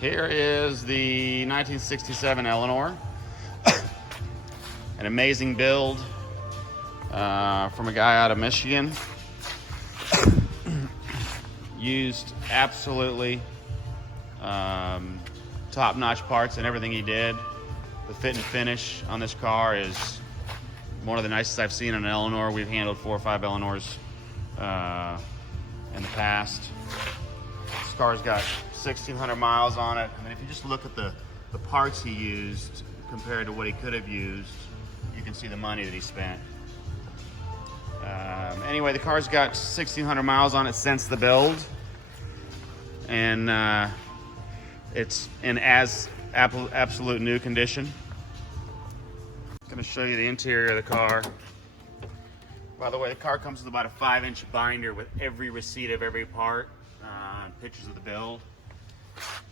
Here is the 1967 Eleanor. An amazing build from a guy out of Michigan. Used absolutely top-notch parts in everything he did. The fit and finish on this car is one of the nicest I've seen on an Eleanor. We've handled 4 or 5 Eleanors in the past. This car's got 1,600 miles on it. I mean, if you just look at the parts he used compared to what he could have used, you can see the money that he spent. Anyway, the car's got 1,600 miles on it since the build, and it's in absolute new condition. I'm going to show you the interior of the car. By the way, the car comes with about a 5-inch binder with every receipt of every part, pictures of the build.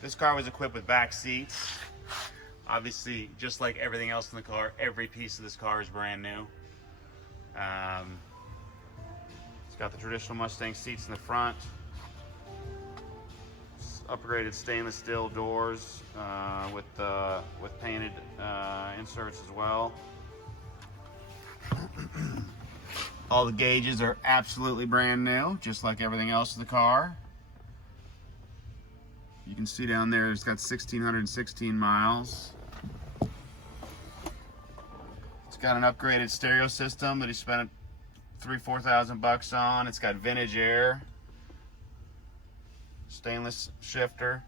This car was equipped with back seats. Obviously, just like everything else in the car, every piece of this car is brand new. It's got the traditional Mustang seats in the front. Upgraded stainless steel doors with painted inserts as well. All the gauges are absolutely brand new, just like everything else in the car. You can see down there it's got 1,616 miles. It's got an upgraded stereo system that he spent $3,000–4,000 bucks on. It's got vintage air, stainless shifter.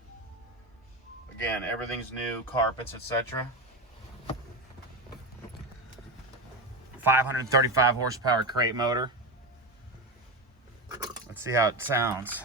Again, everything's new, carpets, etc. 535 horsepower crate motor. Let's see how it sounds.